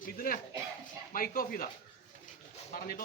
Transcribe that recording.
Dito na. Coffee daw. Para nito